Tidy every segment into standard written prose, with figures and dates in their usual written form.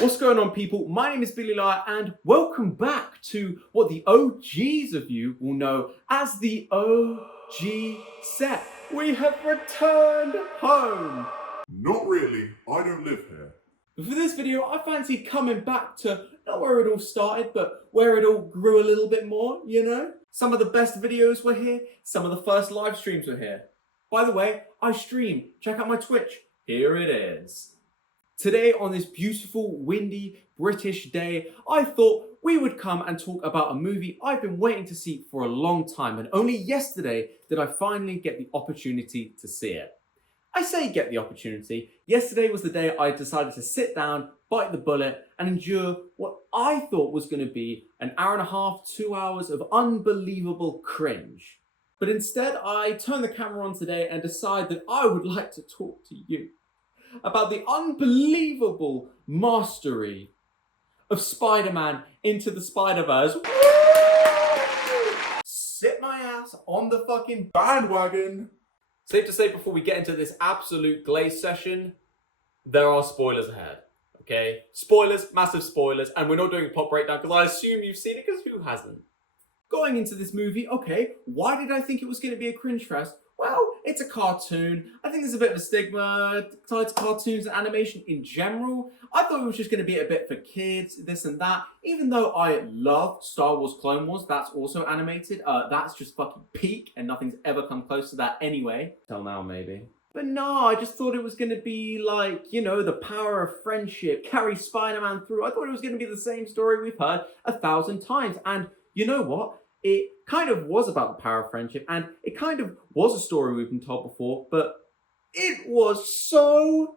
What's going on, people? My name is Billy Liar and welcome back to what the OGs of you will know as the OG set. We have returned home. Not really, I don't live here. For this video, I fancy coming back to not where it all started, but where it all grew a little bit more, you know? Some of the best videos were here, some of the first live streams were here. By the way, I stream. Check out my Twitch. Here it is. Today, on this beautiful, windy, British day, I thought we would come and talk about a movie I've been waiting to see for a long time, and only yesterday did I finally get the opportunity to see it. I say get the opportunity. Yesterday was the day I decided to sit down, bite the bullet, and endure what I thought was going to be an hour and a half, 2 hours of unbelievable cringe. But instead, I turned the camera on today and decided that I would like to talk to you about the unbelievable mastery of Spider-Man Into the Spider-Verse. Sit my ass on the fucking Bandwagon! Safe to say, before we get into this absolute glaze session, there are spoilers ahead, okay? Spoilers, massive spoilers, and we're not doing a pop breakdown because I assume you've seen it, because who hasn't? Going into this movie, okay, why did I think it was going to be a cringe fest? Well, it's a cartoon. I think there's a bit of a stigma tied to cartoons and animation in general. I thought it was just going to be a bit for kids, this and that. Even though I love Star Wars Clone Wars, that's also animated. That's just fucking peak, and nothing's ever come close to that anyway. Till now, maybe. But no, I just thought it was going to be like, you know, the power of friendship, carry Spider-Man through. I thought it was going to be the same story we've heard 1,000 times. And you know what? It kind of was about the power of friendship, and it kind of was a story we've been told before, but it was so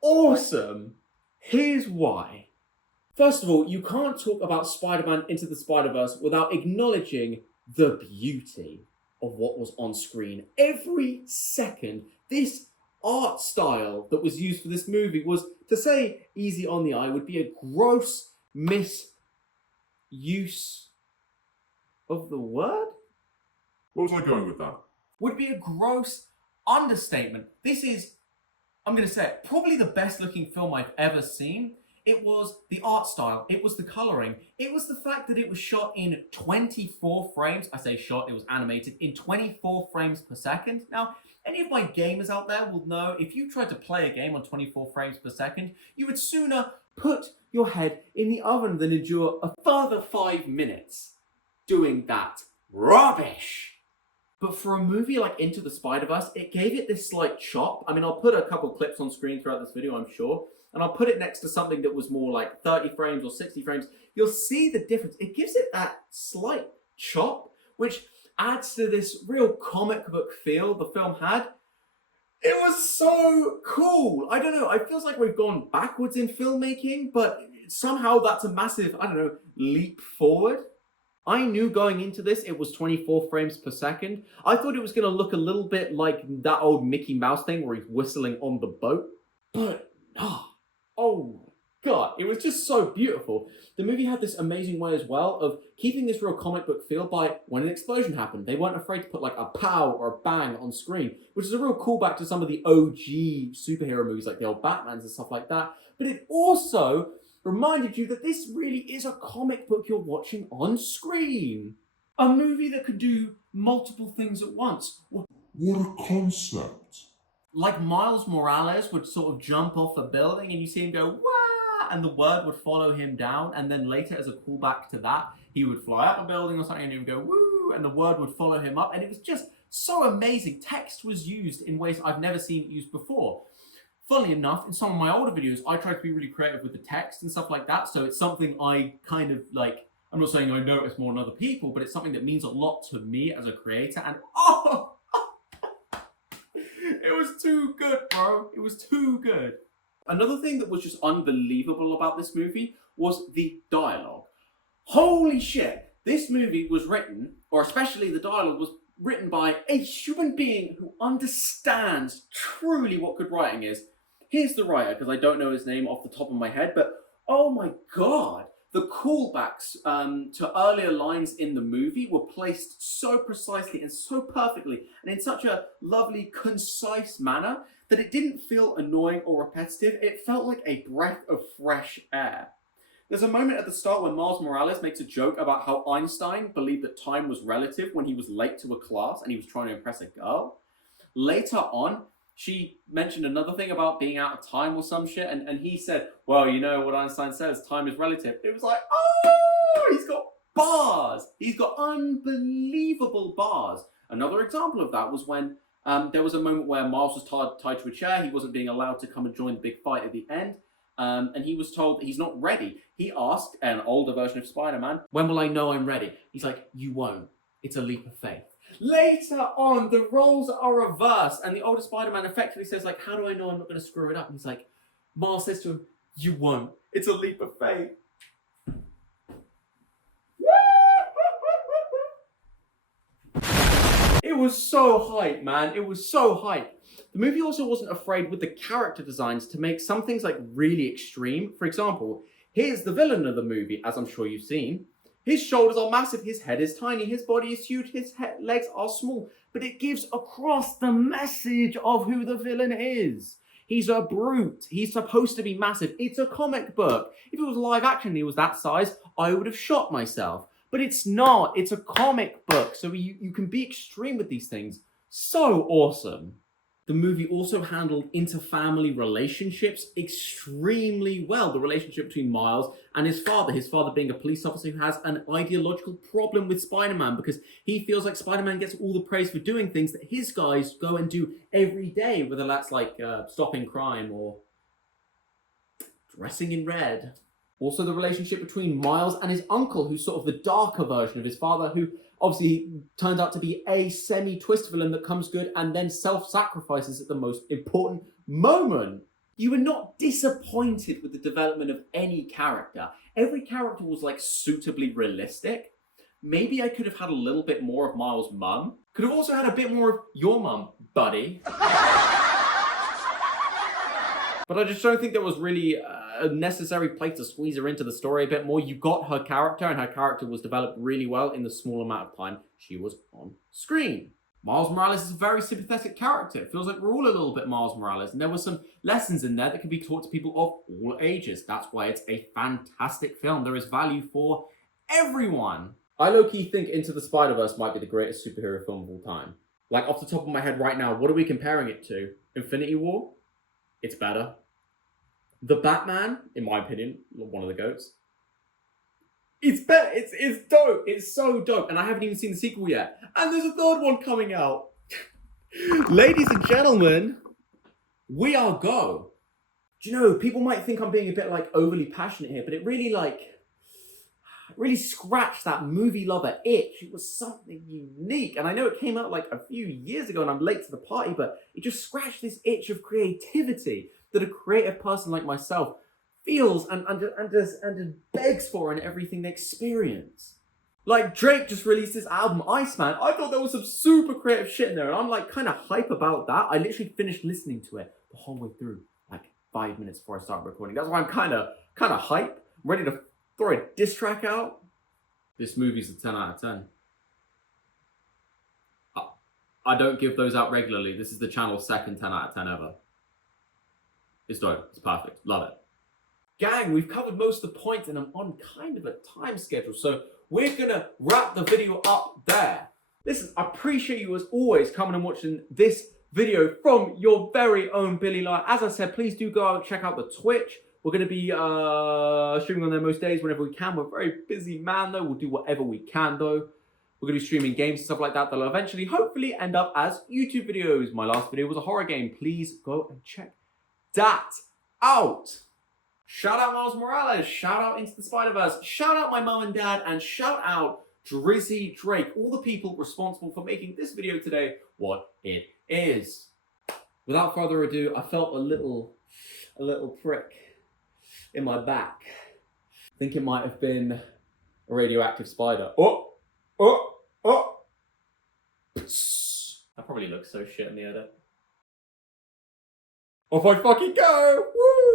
awesome. Here's why. First of all, you can't talk about Spider-Man Into the Spider-Verse without acknowledging the beauty of what was on screen. Every second, this art style that was used for this movie was, to say easy on the eye, would be a gross misuse of the word? What was I going with that? Would be a gross understatement. This is, I'm going to say it, probably the best looking film I've ever seen. It was the art style, it was the colouring, it was the fact that it was shot in 24 frames. I say shot, it was animated in 24 frames per second. Now, any of my gamers out there will know if you tried to play a game on 24 frames per second, you would sooner put your head in the oven than endure a further 5 minutes doing that rubbish. But for a movie like Into the Spider-Verse, it gave it this slight chop. I mean, I'll put a couple clips on screen throughout this video, I'm sure, and I'll put it next to something that was more like 30 frames or 60 frames. You'll see the difference. It gives it that slight chop, which adds to this real comic book feel the film had. It was so cool. I don't know, it feels like we've gone backwards in filmmaking, but somehow that's a massive, I don't know, leap forward. I knew going into this it was 24 frames per second. I thought it was going to look a little bit like that old Mickey Mouse thing where he's whistling on the boat. But no. Oh my god, it was just so beautiful. The movie had this amazing way as well of keeping this real comic book feel by when an explosion happened. They weren't afraid to put like a pow or a bang on screen, which is a real callback to some of the OG superhero movies like the old Batmans and stuff like that. But it also reminded you that this really is a comic book you're watching on screen. A movie that could do multiple things at once. What a concept. Like Miles Morales would sort of jump off a building and you see him go, wah, and the word would follow him down, and then later as a callback to that, he would fly up a building or something and he would go, woo, and the word would follow him up, and it was just so amazing. Text was used in ways I've never seen it used before. Funnily enough, in some of my older videos, I try to be really creative with the text and stuff like that, so it's something I kind of like, I'm not saying I notice more than other people, but it's something that means a lot to me as a creator, and oh, it was too good, bro. It was too good. Another thing that was just unbelievable about this movie was the dialogue. Holy shit, this movie was written, or especially the dialogue was written by a human being who understands truly what good writing is. Here's the writer, because I don't know his name off the top of my head, but oh my god, The callbacks to earlier lines in the movie were placed so precisely and so perfectly and in such a lovely, concise manner that it didn't feel annoying or repetitive. It felt like a breath of fresh air. There's a moment at the start when Miles Morales makes a joke about how Einstein believed that time was relative when he was late to a class and he was trying to impress a girl. Later on, she mentioned another thing about being out of time or some shit, and he said, well, you know what Einstein says, time is relative. It was like, oh, he's got bars. He's got unbelievable bars. Another example of that was when there was a moment where Miles was tied to a chair. He wasn't being allowed to come and join the big fight at the end. And he was told that he's not ready. He asked an older version of Spider-Man, when will I know I'm ready? He's like, you won't. It's a leap of faith. Later on, the roles are reversed, and the older Spider-Man effectively says, like, how do I know I'm not going to screw it up? And he's like, Miles says to him, you won't. It's a leap of faith. It was so hype, man. It was so hype. The movie also wasn't afraid with the character designs to make some things like really extreme. For example, here's the villain of the movie, as I'm sure you've seen. His shoulders are massive, his head is tiny, his body is huge, his legs are small. But it gives across the message of who the villain is. He's a brute. He's supposed to be massive. It's a comic book. If it was live action and he was that size, I would have shot myself. But it's not. It's a comic book. So you can be extreme with these things. So awesome. The movie also handled inter-family relationships extremely well. The relationship between Miles and his father being a police officer who has an ideological problem with Spider-Man because he feels like Spider-Man gets all the praise for doing things that his guys go and do every day, whether that's like stopping crime or dressing in red. Also the relationship between Miles and his uncle, who's sort of the darker version of his father, who obviously turns out to be a semi-twist villain that comes good and then self-sacrifices at the most important moment. You were not disappointed with the development of any character. Every character was like suitably realistic. Maybe I could have had a little bit more of Miles' mum. Could have also had a bit more of your mum, buddy. But I just don't think there was really a necessary place to squeeze her into the story a bit more. You got her character, and her character was developed really well in the small amount of time she was on screen. Miles Morales is a very sympathetic character. It feels like we're all a little bit Miles Morales, and there were some lessons in there that can be taught to people of all ages. That's why it's a fantastic film. There is value for everyone. I low-key think Into the Spider-Verse might be the greatest superhero film of all time. Like, off the top of my head right now, what are we comparing it to? Infinity War? It's better. The Batman, in my opinion, one of the GOATs. It's better. It's dope. It's so dope. And I haven't even seen the sequel yet. And there's a third one coming out. Ladies and gentlemen, we are go. Do you know, people might think I'm being a bit like overly passionate here, but it really scratched that movie lover itch. It was something unique. And I know it came out like a few years ago and I'm late to the party, but it just scratched this itch of creativity that a creative person like myself feels and just begs for in everything they experience. Like Drake just released his album Iceman. I thought there was some super creative shit in there and I'm like kind of hype about that. I literally finished listening to it the whole way through, like 5 minutes before I started recording. That's why I'm kind of hype. I'm ready to throw a diss track out. This movie's a 10 out of 10. I don't give those out regularly. This is the channel's second 10 out of 10 ever. It's dope. It's perfect. Love it. Gang, we've covered most of the points and I'm on kind of a time schedule, so we're gonna wrap the video up there. Listen, I appreciate you as always coming and watching this video from your very own Billy Lai. As I said, please do go out and check out the Twitch. We're going to be streaming on there most days whenever we can. We're a very busy man though. We'll do whatever we can though. We're going to be streaming games and stuff like that that'll eventually hopefully end up as YouTube videos. My last video was a horror game. Please go and check that out. Shout out Miles Morales. Shout out Into the Spider-Verse. Shout out my mum and dad. And shout out Drizzy Drake. All the people responsible for making this video today what it is. Without further ado, I felt a little prick in my back. I think it might have been a radioactive spider. Oh! That probably looks so shit in the edit. Off I fucking go! Woo!